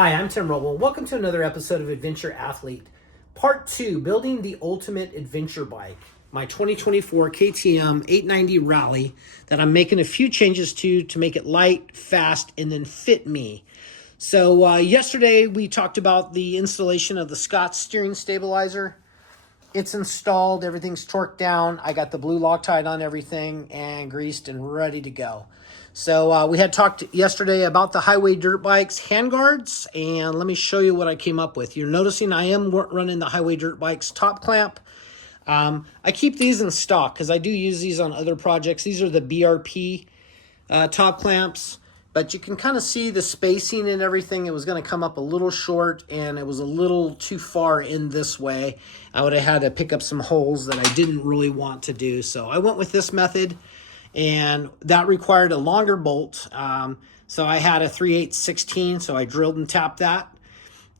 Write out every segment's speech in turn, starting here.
Hi, I'm Tim Roble. Welcome to another episode of Adventure Athlete. Part 2, Building the Ultimate Adventure Bike. My 2024 KTM 890 Rally that I'm making a few changes to make it light, fast, and then fit me. So yesterday we talked about the installation of the Scott steering stabilizer. It's installed, everything's torqued down. I got the blue Loctite on everything and greased and ready to go. So we had talked yesterday about the highway dirt bikes handguards, and let me show you what I came up with. You're noticing I am running the highway dirt bikes top clamp. I keep these in stock because I do use these on other projects. These are the BRP top clamps, but you can kind of see the spacing and everything. It was going to come up a little short, and it was a little too far in this way. I would have had to pick up some holes that I didn't really want to do. So I went with this method, and that required a longer bolt. So I had a 3/8/16, so I drilled and tapped that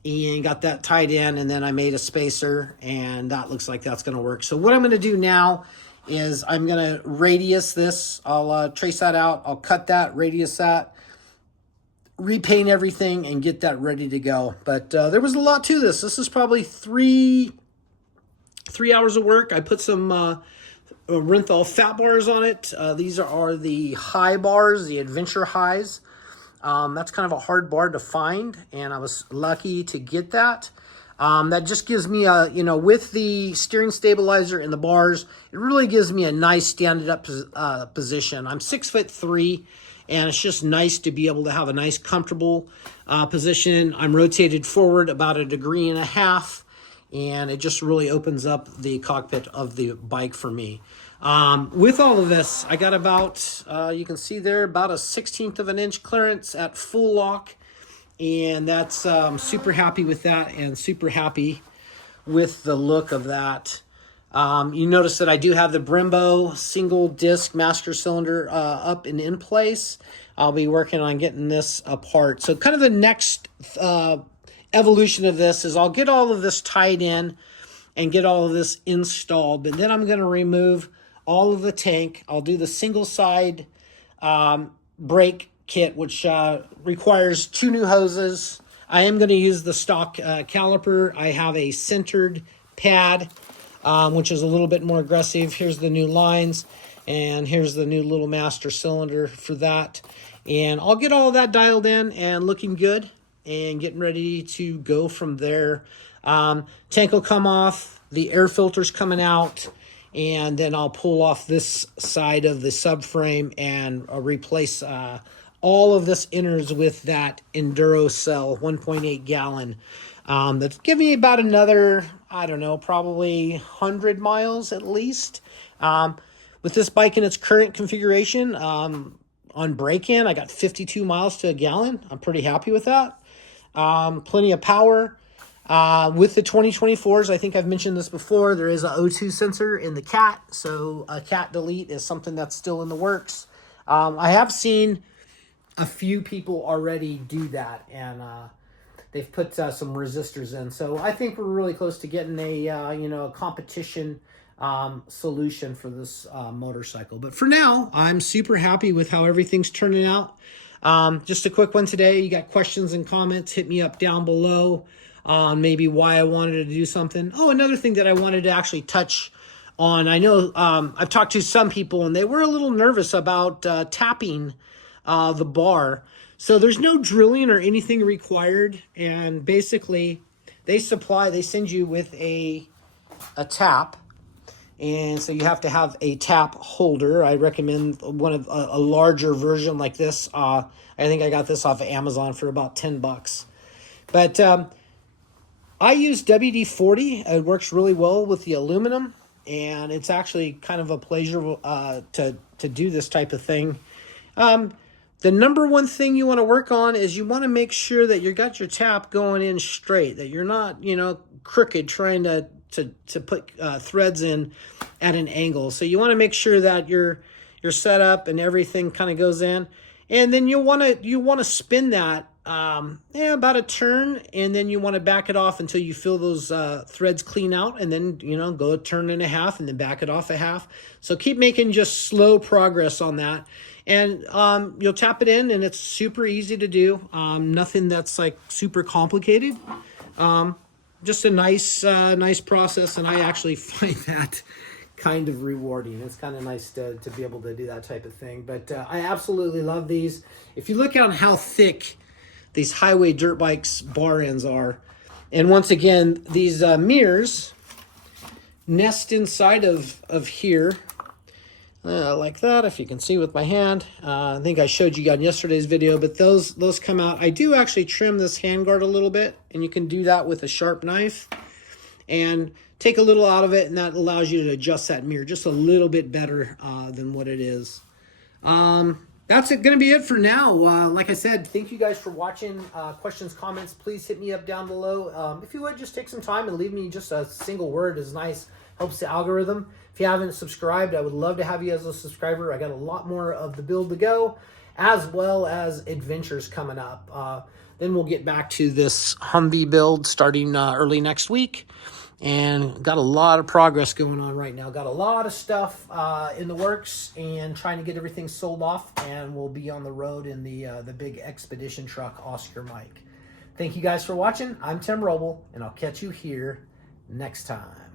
and got that tied in, and then I made a spacer, and that looks like that's going to work. So what I'm going to do now is I'm going to radius this. I'll trace that out. I'll cut that, radius that, repaint everything, and get that ready to go. But there was a lot to this. This is probably three hours of work. I put some Renthal fat bars on it. These are the high bars, the Adventure Highs. That's kind of a hard bar to find, and I was lucky to get that. That just gives me a, with the steering stabilizer and the bars, it really gives me a nice standing up position. I'm 6'3", and it's just nice to be able to have a nice comfortable position. I'm rotated forward about 1.5 degrees, and it just really opens up the cockpit of the bike for me. With all of this, I got about, you can see there, about 1/16 of an inch clearance at full lock. And that's, super happy with that and super happy with the look of that. You notice that I do have the Brembo single disc master cylinder up and in place. I'll be working on getting this apart. So kind of the next evolution of this is I'll get all of this tied in and get all of this installed. But then I'm going to remove all of the tank. I'll do the single side brake kit, which requires 2 new hoses. I am going to use the stock caliper. I have a centered pad, which is a little bit more aggressive. Here's the new lines, and here's the new little master cylinder for that. And I'll get all of that dialed in and looking good and getting ready to go from there. Tank will come off, the air filter's coming out, and then I'll pull off this side of the subframe and replace all of this innards with that Enduro cell, 1.8 gallon. That's giving me about another, I don't know, probably 100 miles at least. With this bike in its current configuration, on break-in, I got 52 miles to a gallon. I'm pretty happy with that. Plenty of power. With the 2024s, I think I've mentioned this before, there is an O2 sensor in the CAT, so a CAT delete is something that's still in the works. I have seen a few people already do that, and they've put some resistors in. So I think we're really close to getting a competition solution for this motorcycle. But for now, I'm super happy with how everything's turning out. Just a quick one today. You got questions and comments, hit me up down below on maybe why I wanted to do something. Oh, another thing that I wanted to actually touch on. I know I've talked to some people, and they were a little nervous about tapping the bar. So there's no drilling or anything required, and basically they send you with a tap, and so you have to have a tap holder. I recommend one of a larger version like this. I think I got this off of Amazon for about $10. But I use WD-40. It works really well with the aluminum, and it's actually kind of a pleasure to do this type of thing. The number one thing you want to work on is you want to make sure that you got your tap going in straight, that you're not, crooked trying to put threads in at an angle. So you want to make sure that your setup and everything kind of goes in, and then you want to spin that about a turn, and then you want to back it off until you feel those threads clean out, and then go a turn and a half, and then back it off a half. So keep making just slow progress on that. And you'll tap it in, and it's super easy to do. Nothing that's like super complicated. Just a nice process, and I actually find that kind of rewarding. It's kind of nice to be able to do that type of thing. But I absolutely love these. If you look on how thick these highway dirt bikes bar ends are, and once again, these mirrors nest inside of here, like that, if you can see with my hand. I think I showed you on yesterday's video, but those come out. I do actually trim this handguard a little bit, and you can do that with a sharp knife and take a little out of it, and that allows you to adjust that mirror just a little bit better than what it is. That's going to be it for now. Like I said, thank you guys for watching. Questions, comments, please hit me up down below. If you would, just take some time and leave me just a single word is nice. Helps the algorithm. If you haven't subscribed, I would love to have you as a subscriber. I got a lot more of the build to go, as well as adventures coming up. Then we'll get back to this Humvee build starting early next week. And got a lot of progress going on right now. Got a lot of stuff in the works and trying to get everything sold off. And we'll be on the road in the big expedition truck, Oscar Mike. Thank you guys for watching. I'm Tim Roble, and I'll catch you here next time.